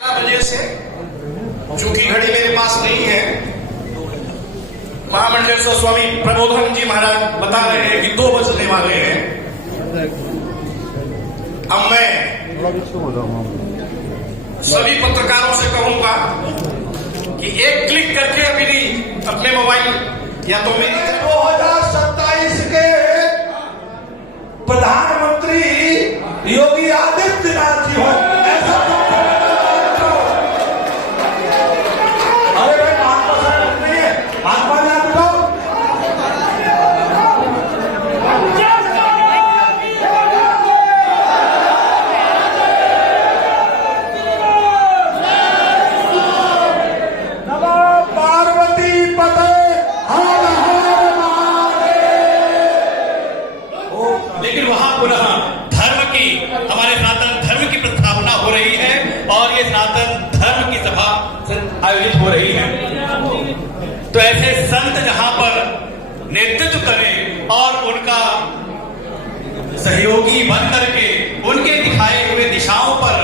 वजह से चूंकि घड़ी मेरे पास नहीं है, महामंडलेश्वर स्वामी प्रबोधन जी महाराज बता रहे हैं कि 2 बजने वाले हैं। अब मैं सभी पत्रकारों से कहूंगा कि एक क्लिक करके अपने मोबाइल या तो मेरी 2027 के प्रधानमंत्री योगी आदित्यनाथ जी हो, ऐसा आयोजित हो रही है। तो ऐसे संत जहां पर नेतृत्व करें और उनका सहयोगी बन करके उनके दिखाए हुए दिशाओं पर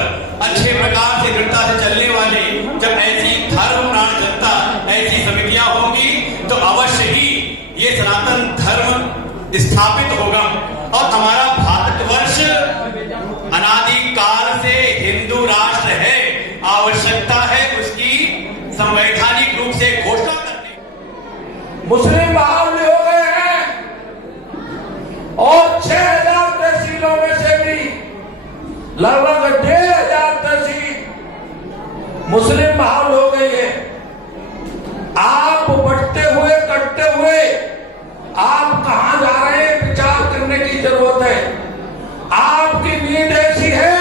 अच्छे प्रकार से दृढ़ता से चलने वाले जब ऐसी धर्म प्राण जनता ऐसी समितियां होंगी तो अवश्य ही ये सनातन धर्म स्थापित होगा। और हमारा भारतवर्ष अनादिकाल से हिंदू राष्ट्र है, आवश्यकता है उसकी संवैधानिक रूप से घोषणा करने। मुस्लिम बाहुल्य हो गए हैं और 6000 तहसीलों में से भी लगभग 1500 तहसील मुस्लिम बाहुल्य हो गई है। आप बढ़ते हुए कटते हुए आप कहां जा रहे हैं विचार करने की जरूरत है। आपकी नींद ऐसी है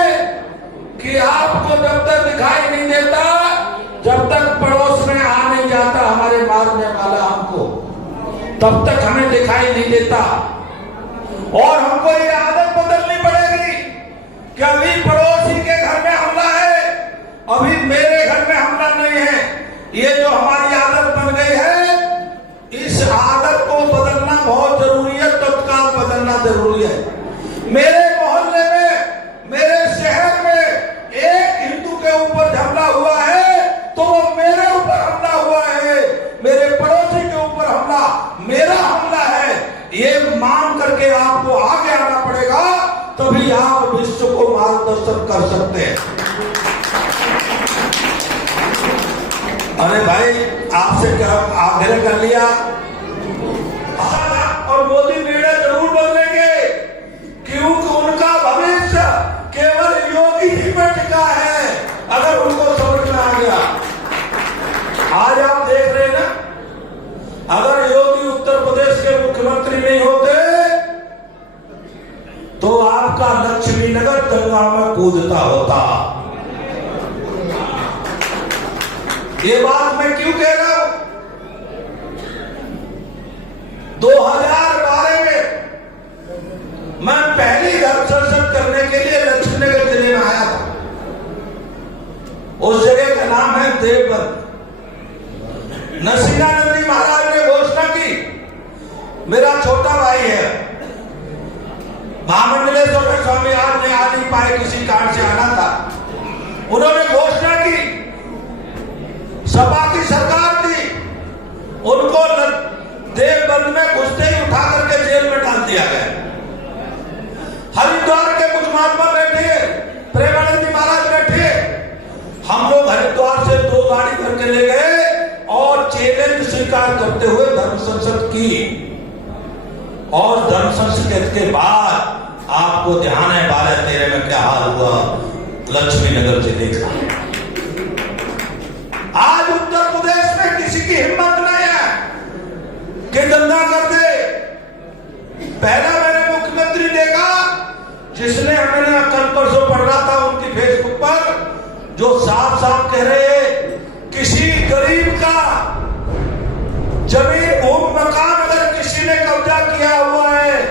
कि आपको जब तक दिखाई नहीं देता, जब तक पड़ोस में आ नहीं जाता हमारे मारने वाला हमको, तब तक हमें दिखाई नहीं देता। और हमको ये आदत बदलनी पड़ेगी कि अभी पड़ोसी के घर में हमला है, अभी मेरे घर में हमला नहीं है। ये जो हमारी आदत बन गई है, इस आदत को बदलना बहुत जरूरी है, तत्काल बदलना जरूरी है। मेरे मोहल्ले में, मेरे शहर में एक हिंदू के ऊपर हमला हुआ है तो वो मेरे ऊपर हमला हुआ है, मेरे पड़ोसी के ऊपर हमला मेरा हमला है। ये मान करके आपको आगे आना पड़ेगा, तभी आप विश्व को मार्गदर्शन कर सकते हैं। अरे भाई, आपसे क्या आग्रह कर लिया और मोदी निर्णय जरूर बदलेंगे, क्योंकि उनका भविष्य केवल योगी ही में टिका है। अगर उनको समझ में आ गया, आज आप देख रहे हैं ना, अगर योगी उत्तर प्रदेश के मुख्यमंत्री नहीं होते तो आपका लक्ष्मी नगर गंगा में कूदता होता। ये बात मैं क्यों कह रहा हूं? 2012 में मैं पहली धर्म संसद करने के लिए लक्ष्मी नगर जिले में आया था। उस जगह का नाम है देवबंद। नरसिंहानंदी महाराज ने घोषणा की, मेरा छोटा भाई है, महामंडलेश्वर स्वामी आज ने आ नहीं पाए, किसी कारण से आना था। उन्होंने घोषणा की, सपा की सरकार थी, उनको देवबंद में घुसते ही उठा करके जेल में डाल दिया गया। हरिद्वार के कुछ महात्मा बैठे, प्रेमानंद जी महाराज बैठे, हम लोग हरिद्वार से 2 गाड़ी भर के ले गए और चैलेंज स्वीकार करते हुए धर्म संसद की। और धर्म संसद के बाद आपको ध्यान है 12-13 में क्या हाल हुआ लक्ष्मी नगर जिले का। आज उत्तर प्रदेश में किसी की हिम्मत नहीं है कि दंगा कर दे। पहला मैंने मुख्यमंत्री देखा जिसने, मैंने कल परसों पढ़ रहा था उनकी फेसबुक पर, जो साफ साफ कह रहे हैं किसी गरीब का जमीन भूमि मकान अगर किसी ने कब्जा किया हुआ है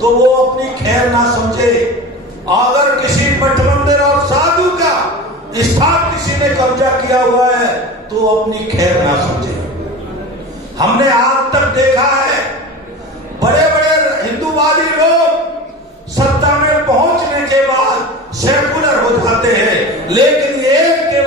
तो वो अपनी खैर ना समझे। अगर किसी मठ मंदिर और साधु का स्थान किसी ने कब्जा किया हुआ है तो अपनी खैर ना समझे। हमने आज तक देखा है बड़े बड़े हिंदूवादी लोग सत्ता में पहुंचने के बाद सेकुलर हो जाते हैं, लेकिन एक के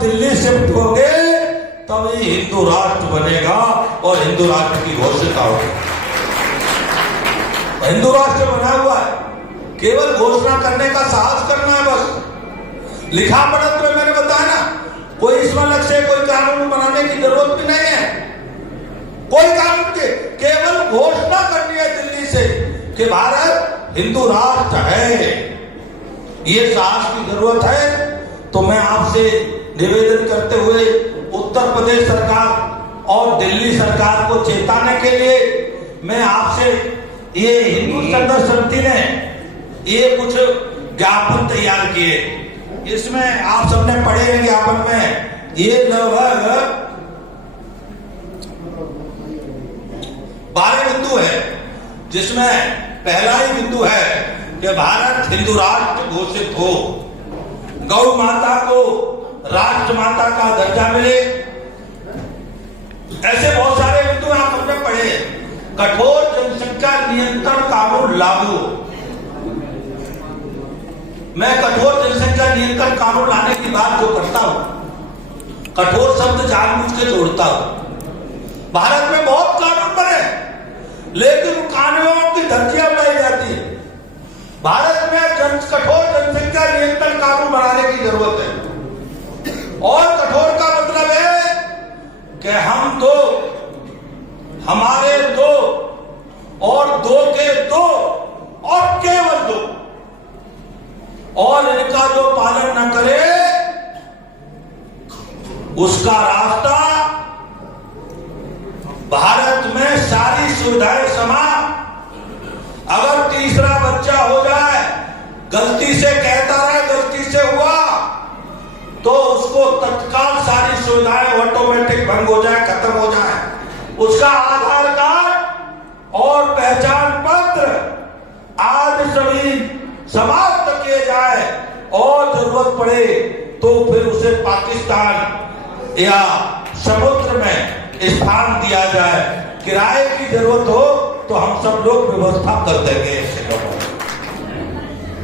दिल्ली शिफ्ट होंगे तभी हिंदू राष्ट्र बनेगा और हिंदू राष्ट्र की घोषणा होगी। हिंदू राष्ट्र बना हुआ है, केवल घोषणा करने का साहस करना है बस। लिखा पढ़त में मैंने बताया ना, कोई इसमें अलग से कोई कानून बनाने की जरूरत भी नहीं है। कोई कानून के केवल घोषणा करनी है दिल्ली से कि भारत हिंदू राष्ट्र है। ये साहस की जरूरत है। तो मैं आपसे निवेदन करते हुए उत्तर प्रदेश सरकार और दिल्ली सरकार को चेताने के लिए मैं आपसे, ये हिंदू संघर्ष समिति ने ये कुछ ज्ञापन तैयार किए, इसमें आप सबने पढ़े हैं ज्ञापन में। ये लगभग 12 बिंदु है, जिसमें पहला ही बिंदु है कि भारत हिंदू राष्ट्र घोषित हो, गौ माता को राष्ट्र माता का दर्जा मिले। ऐसे बहुत सारे बिंदु आप हमने पढ़े। कठोर जनसंख्या नियंत्रण कानून लागू। मैं कठोर जनसंख्या नियंत्रण कानून लाने की बात जो करता हूं, कठोर शब्द जानबूझ के जोड़ता हूं। भारत में बहुत कानून बने, लेकिन उन कानूनों की धज्जियां उड़ाई जाती है। भारत में कठोर जनसंख्या नियंत्रण कानून बनाने की जरूरत है। और कठोर का मतलब है कि हम दो, हमारे दो और दो के दो और केवल दो, और इनका जो पालन न करे उसका रास्ता भारत में सारी सुविधाएं समाप्त। अगर तीसरा बच्चा हो जाए, गलती से कहता रहे गलती से हुआ, तो उसको तत्काल सारी सुविधाएं ऑटोमेटिक भंग हो जाए, खत्म हो जाए। उसका आधार कार्ड और पहचान पत्र आदि सभी समाप्त किए जाए, और जरूरत पड़े तो फिर उसे पाकिस्तान या समुद्र में स्थान दिया जाए। किराए की जरूरत हो तो हम सब लोग व्यवस्था कर देंगे।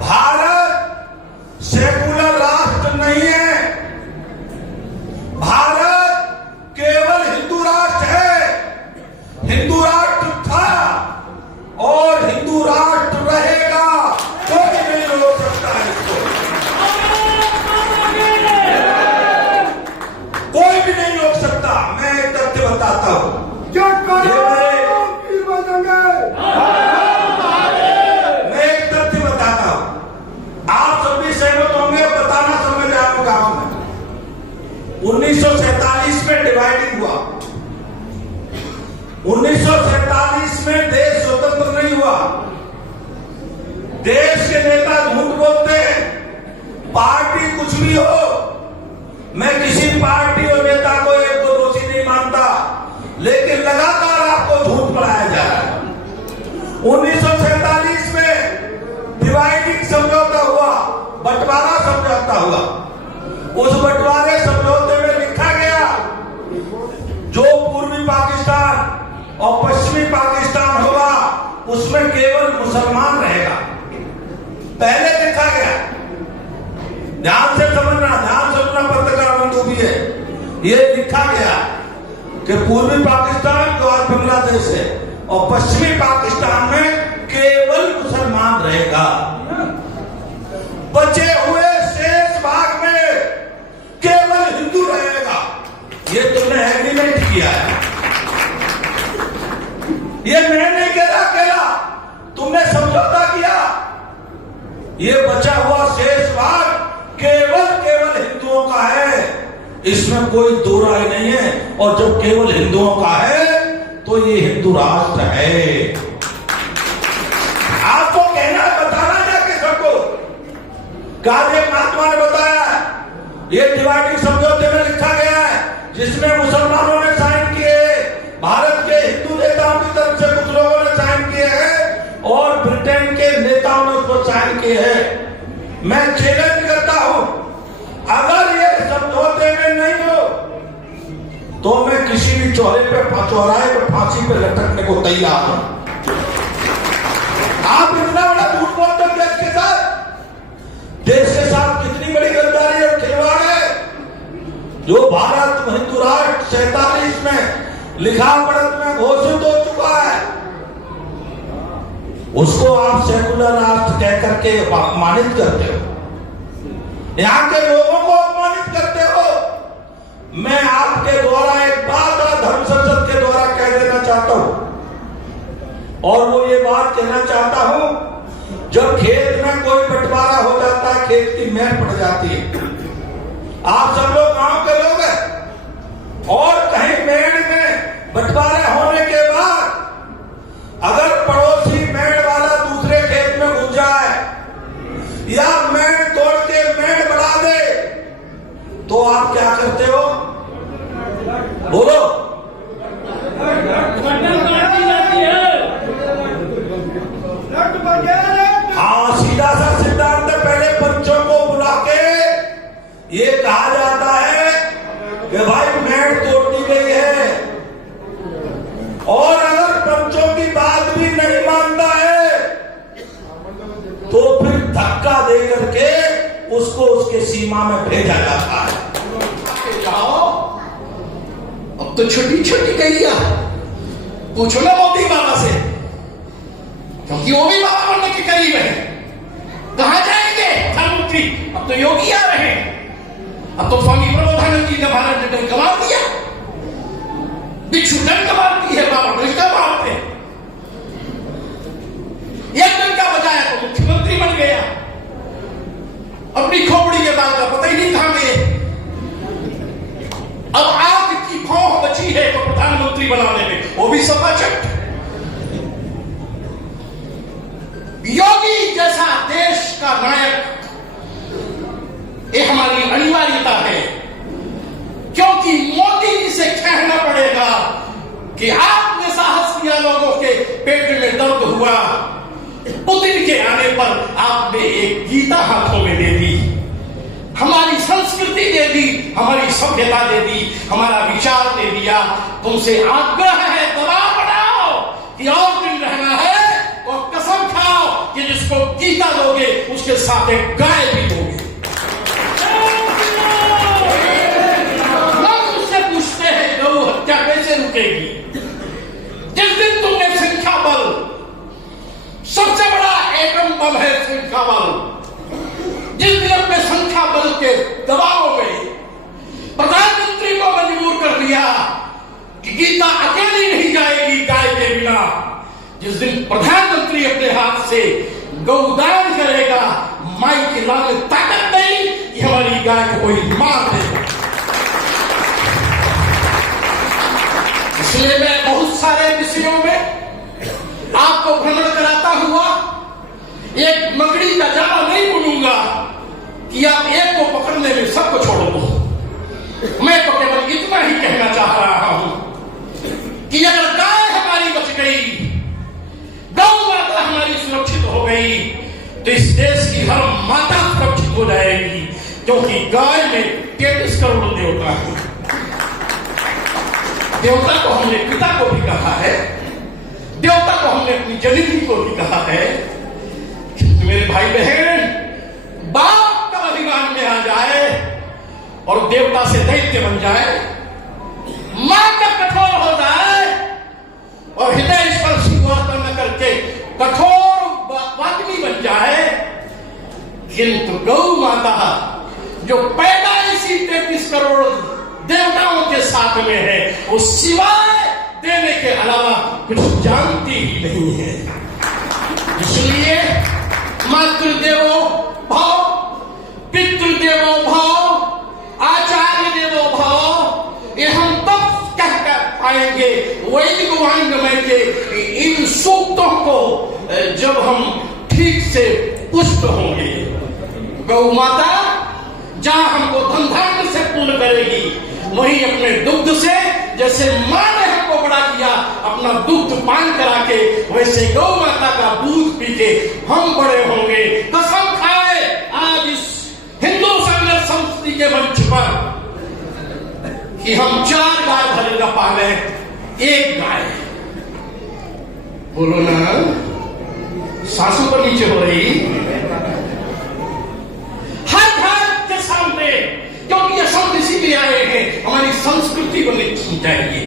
भारत सेकुलर राष्ट्र नहीं है, भारत केवल हिंदू राष्ट्र है। हिंदू राष्ट्र था और हिंदू राष्ट्र रहेगा, कोई नहीं रोक सकता है इसको, कोई भी नहीं रोक सकता। मैं एक तथ्य बताता हूं, मैं एक तथ्य बताता हूं, आप सभी सहमत होंगे, बताना समझ आपको गांव में 1947 में डिवाइडिंग हुआ। 1947 में देश स्वतंत्र नहीं हुआ। देश के नेता झूठ बोलते हैं, पार्टी कुछ भी हो, मैं किसी पार्टी और नेता को एक को दोषी नहीं मानता, लेकिन लगातार आपको झूठ पढ़ाया जा रहा है। 1947 में डिवाइडिंग समझौता हुआ, बंटवारा समझौता हुआ। उस बंटवारे समझौते में लिखा गया जो पूर्वी पाकिस्तान और पश्चिमी पाकिस्तान होगा उसमें केवल मुसलमान रहेगा। पहले लिखा गया, ध्यान से समझना पत्रकार बंधु भी है, ये लिखा गया कि पूर्वी पाकिस्तान जो आज बांग्लादेश है और पश्चिमी पाकिस्तान में केवल मुसलमान रहेगा। बचे हुए शेष भाग में केवल हिंदू रहेगा। ये तुमने एग्रीमेंट किया है, ये मैं नहीं कह रहा, तुमने समझौता किया। ये बचा हुआ शेष भाग केवल हिंदुओं का है, इसमें कोई दो राय नहीं है। और जब केवल हिंदुओं का है तो ये हिंदू राष्ट्र है। आपको कहना है, बताना जाके सबको। गांधी महात्मा ने बताया, ये डिवाइडिंग समझौते में लिखा गया है, जिसमें मुसलमानों ने साइन किए, भारत के हिंदू नेताओं की तरफ से कुछ लोगों ने साइन किए हैं और ब्रिटेन के नेताओं ने उसको साइन किए हैं। मैं चैलेंज करता हूं, अगर ये समझौते में नहीं हो तो मैं किसी भी चौराहे पे फांसी पे लटकने को तैयार हूं। आप इतना बड़ा झूठ बोलते हो देश के साथ कितनी बड़ी गद्दारी और खिलवाड़ है। लिखा पढ़त में घोषित हो चुका है, उसको आप सेकुलर राष्ट्र कह करके अपमानित करते हो, यहां के लोगों को अपमानित करते हो। मैं आपके द्वारा एक बात धर्म संसद के द्वारा कह देना चाहता हूं, और वो ये बात कहना चाहता हूं, जब खेत में कोई बंटवारा हो जाता है, खेत की मेड़ पड़ जाती है, आप सब लोग गांव के लोग हैं, और कहीं मेड़ में बंटवारा होने के बाद अगर पड़ोसी मेड़ वाला दूसरे खेत में घुस जाए या मेड़ तोड़ के मेड़ बढ़ा दे, तो आप क्या करते हो? बोलो। हाँ, सीधा सा सिद्धांत है। पहले पंचों को बुला के ये कहा जाता है कि भाई मेड़ तोड़ दी गई है, और अगर पंचों की बात भी नहीं मानता है तो फिर धक्का दे करके उसको उसके सीमा में भेजा जाता है। जाओ, अब तो छोटी छोटी गैया पूछो ना मोदी बाबा से, क्योंकि वो भी बाबा बनने के करीब है। कहां जाएंगे प्रधानमंत्री? अब तो योगी आ रहे हैं, अब तो स्वामी प्रबोधानंद जी ने भारत ने डंका मार दिया, बिच्छू डंका मारती है, बाबा डंका मारते हैं। एक डंका बजाया तो मुख्यमंत्री बन गया, अपनी खोपड़ी के बाद का पता ही नहीं कहां गए। अब आग की भौं बची है तो प्रधानमंत्री बनाने में, वो भी सपाचट। योगी जैसा देश का नायक, ये हमारी अनिवार्यता है, क्योंकि मोदी जी से कहना पड़ेगा कि आपने साहस किया, लोगों के पेट में दर्द हुआ, पुतिन के आने पर आपने एक गीता हाथों में दे दी, हमारी संस्कृति दे दी, हमारी सभ्यता दे दी, हमारा विचार दे दिया। तुमसे आग्रह है, दबाव बनाओ कि और दिन रहना है, और कसम खाओ कि जिसको गीता दोगे उसके साथ एक गाय भी दोगे। लोग उससे पूछते हैं गौ हत्या कैसे रुकेगी? जिस दिन तुमने संख्या बल, सबसे बड़ा एटम बम है संख्या बल, जिस दिन अपने संख्या बल के दबाव में प्रधानमंत्री को मजबूर कर दिया कि गीता अकेली नहीं जाएगी गाय के बिना, जिस दिन प्रधानमंत्री अपने हाथ से गौदान करेगा, माई की लाल ताकत नहीं कि हमारी गाय को कोई मार देगा। इसलिए मैं बहुत सारे विषयों में आपको भ्रमण कराता हुआ एक मकड़ी का जाल नहीं बुनूंगा कि आप एक को पकड़ने में सबको छोड़ दो। मैं तो केवल इतना ही कहना चाह रहा हूं कि अगर गाय हमारी बच गई, गौ माता हमारी सुरक्षित हो गई, तो इस देश की हर माता सुरक्षित हो जाएगी, क्योंकि गाय में 33 करोड़ देवता है। देवता को हमने पिता को भी कहा है, देवता को हमने अपनी जननी को भी कहा है। मेरे भाई बहन, बाप का अभिमान में आ जाए और देवता से दैत्य बन जाए, मां का कठोर हो जाए और हृदय स्पर्शी वर्तन न करके कठोर वाग्मी बन जाए, किंतु गौ माता जो पैदा इसी 33 करोड़ देवताओं के साथ में है, वो सिवाय देने के अलावा कुछ जानती ही नहीं है। इसलिए मातृदेवो भव, पितृदेवो भव, आचार्य देवो भव, ये हम तब कह पाएंगे वैदिक वांग्मय के इन सूक्तों को जब हम ठीक से पुष्ट होंगे। गौ माता जहां हमको धन से पूर्ण करेगी, वहीं अपने दुग्ध से, जैसे मां ने हमको बड़ा किया अपना दुग्ध पान करा के, वैसे गौ माता का दूध पी के हम बड़े होंगे। कसम खाए आज इस हिंदू संघर्ष संस्कृति के मंच पर कि हम 4 गाय भरेगा पाले, 1 गाय। बोलो ना, सांसों पर नीचे हो रही हर घर के सामने, क्योंकि ये संत इसीलिए आए हैं, हमारी संस्कृति को नहीं चाहिए।